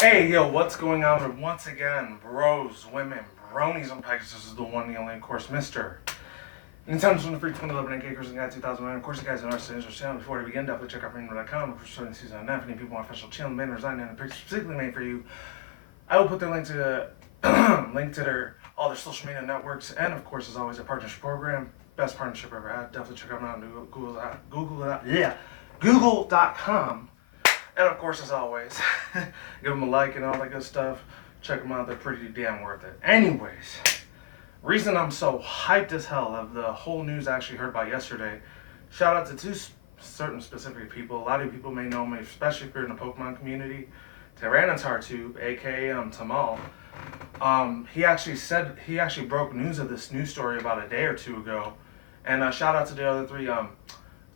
Hey, yo, what's going on? Once again, bros, women, bronies, and pegasisters is the one, the only, of course, Mr. Nintendo's from the free 2011 acres and got 2009. Of course, you guys are interested in this channel. Before we begin, definitely check out freedom.com for starting season 9. If any people want official channel, man, resign and pictures specifically made for you. I will put their link to link to their all their social media networks, and of course, as always, a partnership program. Best partnership ever had. Definitely check them out on Google.com. And of course, as always, give them a like and all that good stuff. Check them out; they're pretty damn worth it. Anyways, reason I'm so hyped as hell of the whole news I actually heard about yesterday. Shout out to two certain specific people. A lot of people may know me, especially if you're in the Pokemon community. Tyranitar aka Tamal. He actually broke news of this news story about a day or two ago. And shout out to the other three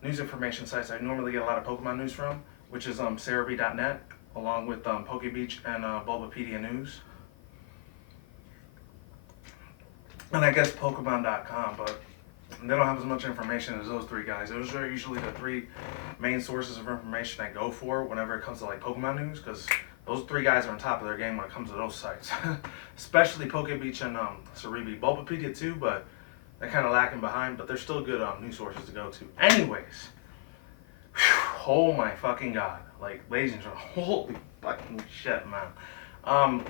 news information sites I normally get a lot of Pokemon news from, which is Cerebi.net, along with PokeBeach and Bulbapedia News. And I guess Pokemon.com, but they don't have as much information as those three guys. Those are usually the three main sources of information I go for whenever it comes to like Pokemon news, because those three guys are on top of their game when it comes to those sites. Especially PokeBeach and Cerebi. Bulbapedia too, but they're kind of lacking behind, but they're still good news sources to go to. Anyways, oh my fucking god. Like, ladies and gentlemen, holy fucking shit, man.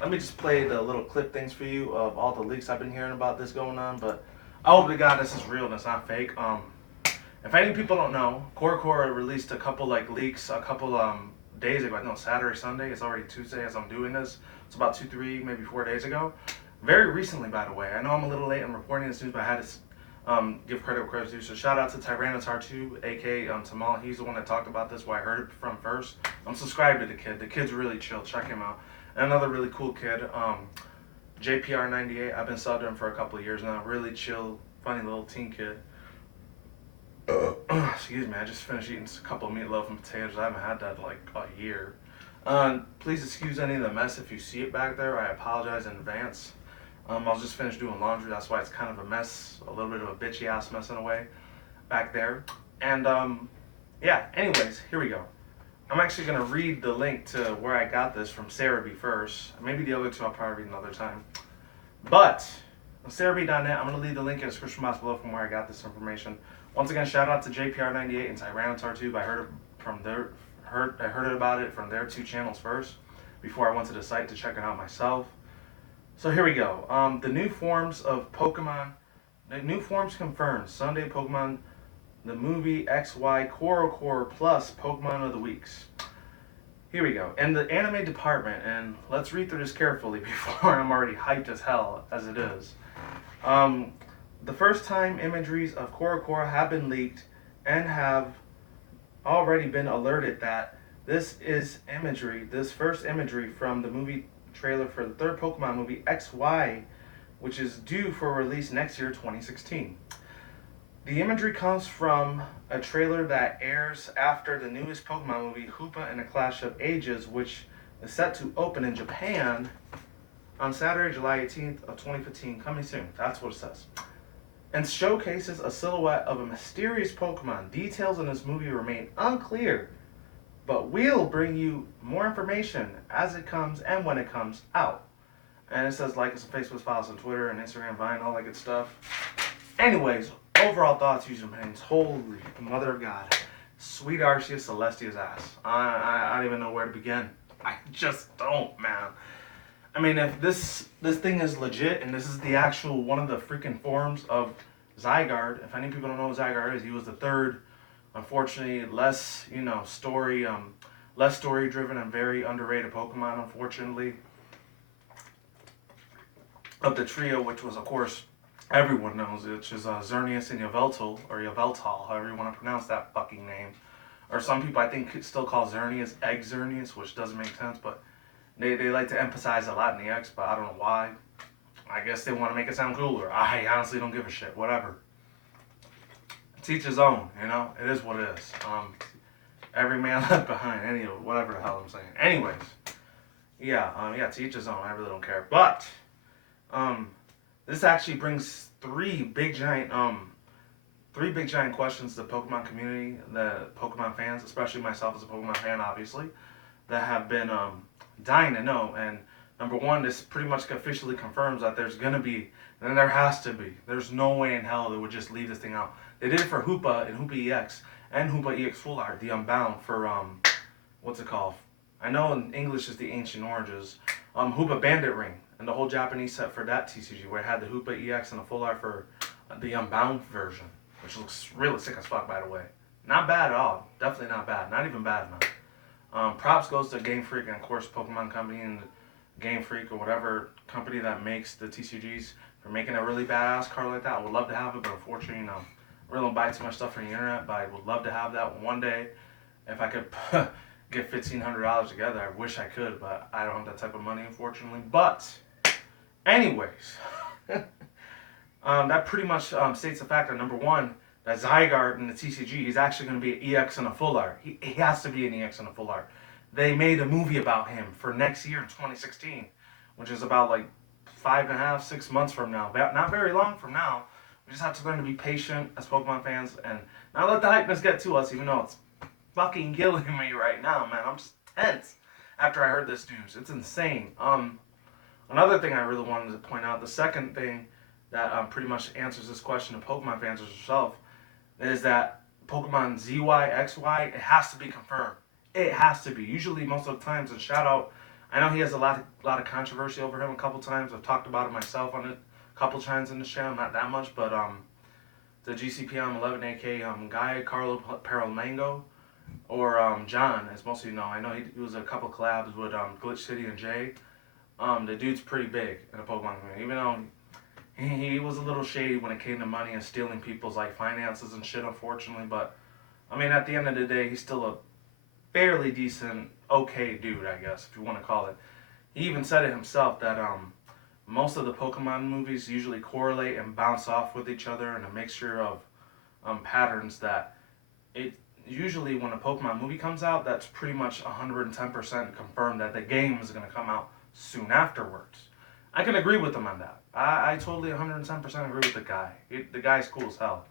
Let me just play the little clip things for you of all the leaks I've been hearing about this going on, but I hope to God this is real and it's not fake. If any people don't know, corocoro released a couple like leaks a couple days ago. I know Saturday, Sunday. It's already Tuesday as I'm doing this. It's about 2, 3, maybe 4 days ago. Very recently, by the way. I know I'm a little late in reporting this news, but I had to give credit where credit's due. So shout out to Tyranitar2, aka Tamal. He's the one that talked about this, where I heard it from first. I'm subscribed to the kid. The kid's really chill. Check him out. And another really cool kid, JPR98. I've been subbed to him for a couple of years now. Really chill, funny little teen kid. Excuse me, I just finished eating a couple of meatloaf and potatoes. I haven't had that in like a year. Please excuse any of the mess if you see it back there. I apologize in advance. I was just finished doing laundry. That's why it's kind of a mess, a little bit of a bitchy ass mess in a way back there. And yeah, anyways, here we go. I'm actually going to read the link to where I got this from Cerebi first. Maybe the other two I'll probably read another time. But on Cerebi.net, I'm going to leave the link in the description box below from where I got this information. Once again, shout out to JPR98 and Tyranitar2. I heard about it from their two channels first before I went to the site to check it out myself. So here we go. The new forms of Pokemon. The new forms confirmed. Sunday Pokemon, the movie XY corocoro plus Pokemon of the Weeks. Here we go. In the anime department, and let's read through this carefully before I'm already hyped as hell as it is. The first time imageries of corocoro have been leaked and have already been alerted that this first imagery from the movie trailer for the third Pokemon movie XY, which is due for release next year, 2016. The imagery comes from a trailer that airs after the newest Pokemon movie, Hoopa and the Clash of Ages, which is set to open in Japan on Saturday, July 18th of 2015, coming soon. That's what it says. And showcases a silhouette of a mysterious Pokemon. Details in this movie remain unclear, but we'll bring you more information as it comes and when it comes out. And it says like us on Facebook, follow us on Twitter and Instagram, Vine, all that good stuff. Anyways, overall thoughts, usernames. Holy mother of God. Sweet Arceus Celestia's ass. I don't even know where to begin. I just don't, man. I mean, if this thing is legit and this is the actual one of the freaking forms of Zygarde, if any people don't know what Zygarde is, he was the third, unfortunately, less story driven and very underrated Pokemon, unfortunately, of the trio, which was of course everyone knows, which is Xerneas and Yveltal, or Yveltal, however you want to pronounce that fucking name. Or some people I think still call Xerneas Egg Xerneas, which doesn't make sense, but they like to emphasize a lot in the X, but I don't know why. I guess they want to make it sound cooler. I honestly don't give a shit. Whatever. To each his own, It is what it is. Every man left behind, whatever the hell I'm saying. Anyways. Yeah, to each his own. I really don't care. But, this actually brings three big giant questions to the Pokemon community, the Pokemon fans, especially myself as a Pokemon fan, obviously, that have been dying to know. And number one, this pretty much officially confirms that there's gonna be, and there has to be. There's no way in hell they would just leave this thing out. They did it for Hoopa and Hoopa EX and Hoopa EX Full Art, the Unbound for what's it called? I know in English is the Ancient Oranges. Hoopa Bandit Ring and the whole Japanese set for that TCG where it had the Hoopa EX and the Full Art for the Unbound version, which looks really sick as fuck, by the way. Not bad at all. Definitely not bad. Not even bad enough. Props goes to Game Freak and of course Pokemon Company and Game Freak or whatever company that makes the TCGs for making a really badass card like that. I would love to have it, but unfortunately, you know, I really don't buy too much stuff from the internet. But I would love to have that one day. If I could get $1,500 together, I wish I could, but I don't have that type of money, unfortunately. But, anyways, that pretty much states the fact that number one, that Zygarde in the TCG is actually going to be an EX and a Full Art. He has to be an EX and a Full Art. They made a movie about him for next year in 2016, which is about like 5.5, 6 months from now. Not very long from now. We just have to learn to be patient as Pokemon fans and not let the hypeness get to us, even though it's fucking killing me right now, man. I'm just tense after I heard this news. It's insane. Another thing I really wanted to point out, the second thing that pretty much answers this question to Pokemon fans yourself, is that Pokemon ZY, XY, it has to be confirmed. It has to be. Usually, most of the times, and shout out, I know he has a lot of controversy over him a couple times. I've talked about it myself on it a couple times in the channel, not that much, but the GCPM 11AK guy, Carlo Paramango, or John, as most of you know. I know he was a couple collabs with Glitch City and Jay. The dude's pretty big in the Pokemon community, even though he was a little shady when it came to money and stealing people's like finances and shit, unfortunately. But I mean, at the end of the day, he's still a fairly decent, okay dude, I guess, if you want to call it. He even said it himself that most of the Pokemon movies usually correlate and bounce off with each other in a mixture of patterns that it usually when a Pokemon movie comes out, that's pretty much 110% confirmed that the game is going to come out soon afterwards. I can agree with him on that. I totally 110% agree with the guy. The guy's cool as hell.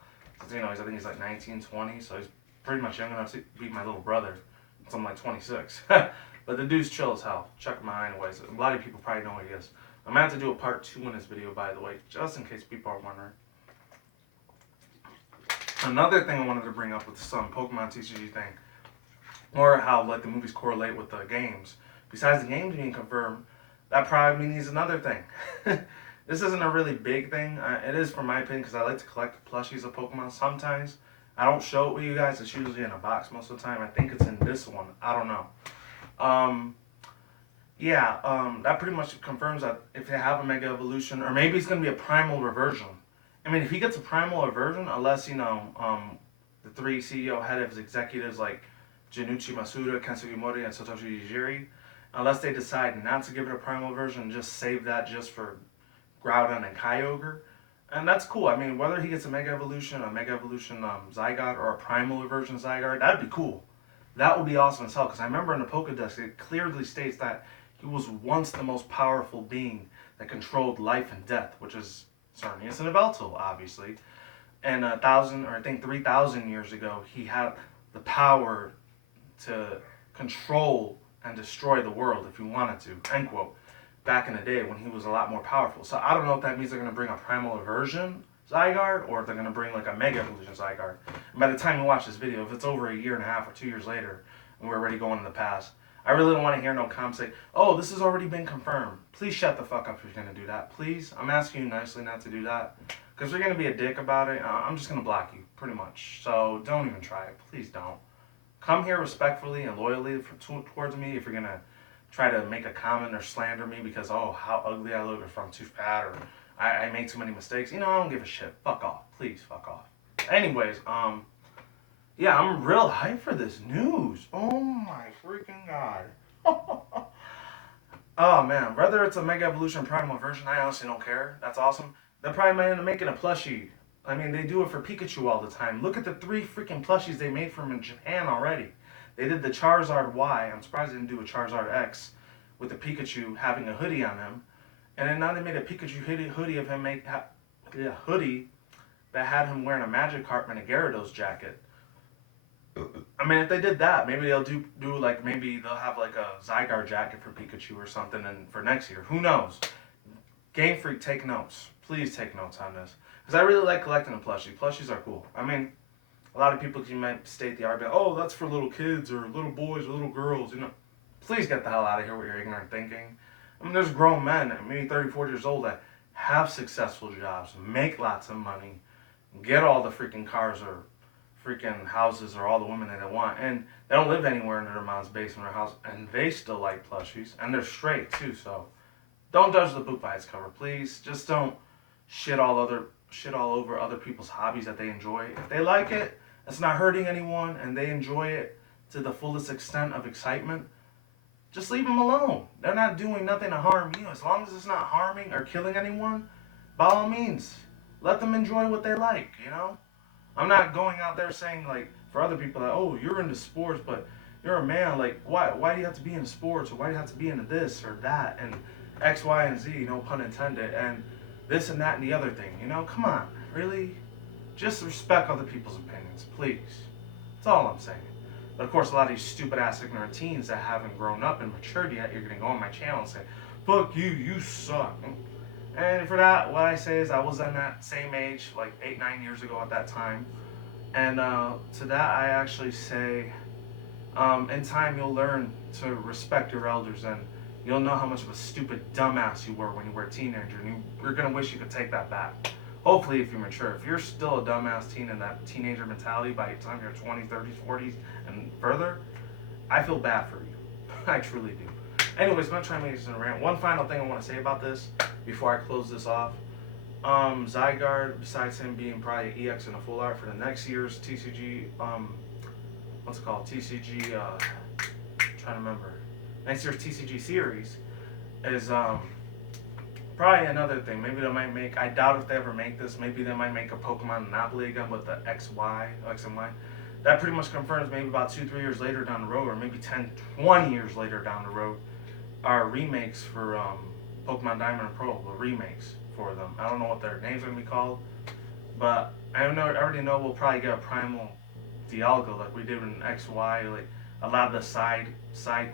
You know, I think he's like 19, 20, so he's pretty much young enough to be my little brother. So I'm like 26. But the dude's chill as hell. Check him out anyways. A lot of people probably know who he is. I'm going to have to do a part 2 in this video, by the way, just in case people are wondering. Another thing I wanted to bring up with some Pokemon TCG thing, or how like the movies correlate with the games. Besides the games being confirmed, that probably means another thing. This isn't a really big thing. It is, for my opinion, because I like to collect plushies of Pokemon sometimes. I don't show it with you guys. It's usually in a box most of the time. I think it's in this one. I don't know. That pretty much confirms that if they have a Mega Evolution, or maybe it's going to be a Primal Reversion. I mean, if he gets a Primal Reversion, unless, you know, the 3 CEO head of his executives like Junichi Masuda, Kensuke Mori, and Satoshi Ijiri, unless they decide not to give it a Primal Version and just save that just for Groudon and Kyogre. And that's cool. I mean, whether he gets a Mega Evolution, Zygarde, or a Primal Version Zygarde, that'd be cool. That would be awesome as hell, because I remember in the Pokedex, it clearly states that he was once the most powerful being that controlled life and death, which is Xerneas and Yveltal, obviously. And 1,000, or I think 3,000 years ago, he had the power to control and destroy the world if he wanted to, end quote, back in the day when he was a lot more powerful. So I don't know if that means they're going to bring a Primal Version Zygarde, or if they're going to bring like a Mega Evolution Zygarde. And by the time you watch this video, if it's over 1.5 years or 2 years later, and we're already going in the past, I really don't want to hear no comments say, oh, this has already been confirmed. Please shut the fuck up if you're going to do that. Please, I'm asking you nicely not to do that. Because if you're going to be a dick about it, I'm just going to block you, pretty much. So don't even try it. Please don't. Come here respectfully and loyally towards me if you're going to try to make a comment or slander me because, oh, how ugly I look, or if I'm too fat, or I made too many mistakes. You know, I don't give a shit. Fuck off. Please, fuck off. Anyways, yeah, I'm real hyped for this news. Oh my freaking god. Oh man, whether it's a Mega Evolution Primal Version, I honestly don't care. That's awesome. They're probably end up making a plushie. I mean, they do it for Pikachu all the time. Look at the 3 freaking plushies they made from in Japan already. They did the Charizard Y. I'm surprised they didn't do a Charizard X with the Pikachu having a hoodie on him. And then now they made a Pikachu hoodie of him hoodie that had him wearing a Magikarp and a Gyarados jacket. I mean, if they did that, maybe they'll do like, maybe they'll have like a Zygarde jacket for Pikachu or something, and for next year, who knows? Game Freak, take notes. Please take notes on this, because I really like collecting a plushie. Plushies are cool. I mean, a lot of people you might state the argument, oh, that's for little kids or little boys or little girls. You know, please get the hell out of here with your ignorant thinking. I mean, there's grown men, maybe 30, 40 years old, that have successful jobs, make lots of money, get all the freaking cars or freaking houses or all the women that they want, and they don't live anywhere in their mom's basement or house, and they still like plushies, and they're straight too. So don't judge the book by its cover, please. Just don't shit all over other people's hobbies that they enjoy. If they like it, it's not hurting anyone, and they enjoy it to the fullest extent of excitement, just leave them alone. They're not doing nothing to harm you. As long as it's not harming or killing anyone, by all means, let them enjoy what they like, you know? I'm not going out there saying, like, for other people that, oh, you're into sports, but you're a man. Like, why do you have to be into sports? Or why do you have to be into this or that? And X, Y, and Z, no pun intended. And this and that and the other thing, you know? Come on, really? Just respect other people's opinions, please. That's all I'm saying. But of course, a lot of these stupid ass ignorant teens that haven't grown up and matured yet, you're gonna go on my channel and say, fuck you, you suck. And for that, what I say is I was in that same age, like 8, 9 years ago at that time. And to that, I actually say, in time you'll learn to respect your elders, and you'll know how much of a stupid dumbass you were when you were a teenager, and you're gonna wish you could take that back. Hopefully, if you're mature. If you're still a dumbass teen in that teenager mentality by the time you're 20s, 30s, 40s, and further, I feel bad for you. I truly do. Anyways, I'm not trying to make this in a rant. One final thing I want to say about this before I close this off. Zygarde, besides him being probably an EX and a full art for the next year's TCG, what's it called? TCG, trying to remember. Next year's TCG series is, probably another thing. Maybe they might make, I doubt if they ever make this, maybe they might make a Pokemon Monopoly again with the X and Y. That pretty much confirms maybe about 2, 3 years later down the road, or maybe 10, 20 years later down the road, are remakes for Pokemon Diamond and Pearl, the remakes for them. I don't know what their names are going to be called, but I already know we'll probably get a Primal Dialga like we did in XY, like a lot of the side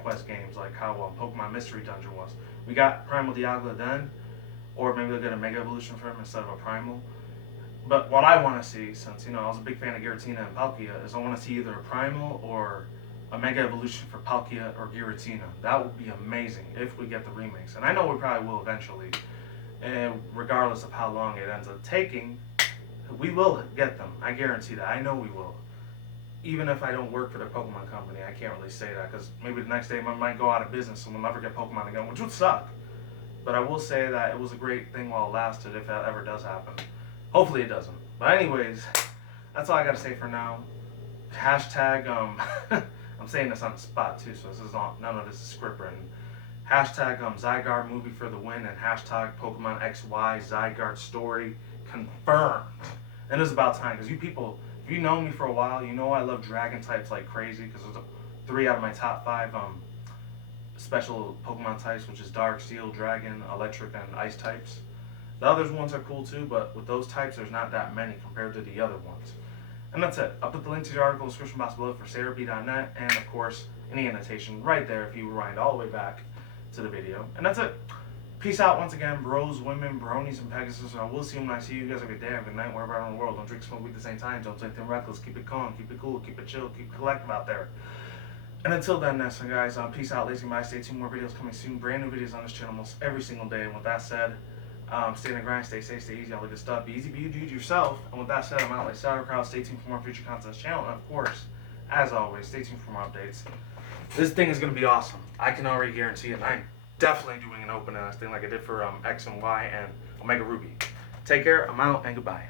quest games, like how Pokemon Mystery Dungeon was. We got Primal Dialga then, or maybe they'll get a Mega Evolution for him instead of a Primal. But what I want to see, since, you know, I was a big fan of Giratina and Palkia, is I want to see either a Primal or a Mega Evolution for Palkia or Giratina. That would be amazing if we get the remakes. And I know we probably will eventually. And regardless of how long it ends up taking, we will get them. I guarantee that. I know we will. Even if I don't work for the Pokemon company, I can't really say that, because maybe the next day I might go out of business and we'll never get Pokemon again, which would suck. But I will say that it was a great thing while it lasted, if that ever does happen. Hopefully it doesn't. But anyways, that's all I got to say for now. Hashtag, I'm saying this on the spot too, so this is not, none of this is script written. Hashtag Zygarde movie for the win, and hashtag Pokemon XY Zygarde story confirmed. And it's about time, because you people, if you know me for a while, you know I love dragon types like crazy, because there's 3 out of my top 5 special Pokemon types, which is Dark, Steel, Dragon, Electric, and Ice types. The other ones are cool too, but with those types, there's not that many compared to the other ones. And that's it. I'll put the link to the article in the description box below for sarahb.net, and of course, any annotation right there if you rewind all the way back to the video. And that's it. Peace out once again, bros, women, bronies, and pegasisters. I will see you when I see you. You guys have a good day, have a good night, wherever you're in the world. Don't drink, smoke weed at the same time. Don't do anything reckless. Keep it calm, keep it cool, keep it chill, keep it collective out there. And until then, that's it, guys. Peace out, lazy bye. Stay tuned. More videos coming soon. Brand new videos on this channel almost every single day. And with that said, stay in the grind, stay safe, stay easy, all the good stuff. Be easy, be you, do it yourself. And with that said, I'm out like sauerkraut. Stay tuned for more future content on this channel. And of course, as always, stay tuned for more updates. This thing is going to be awesome. I can already guarantee it. I'm definitely doing an open thing like I did for X and Y and Omega Ruby. Take care. I'm out, and goodbye.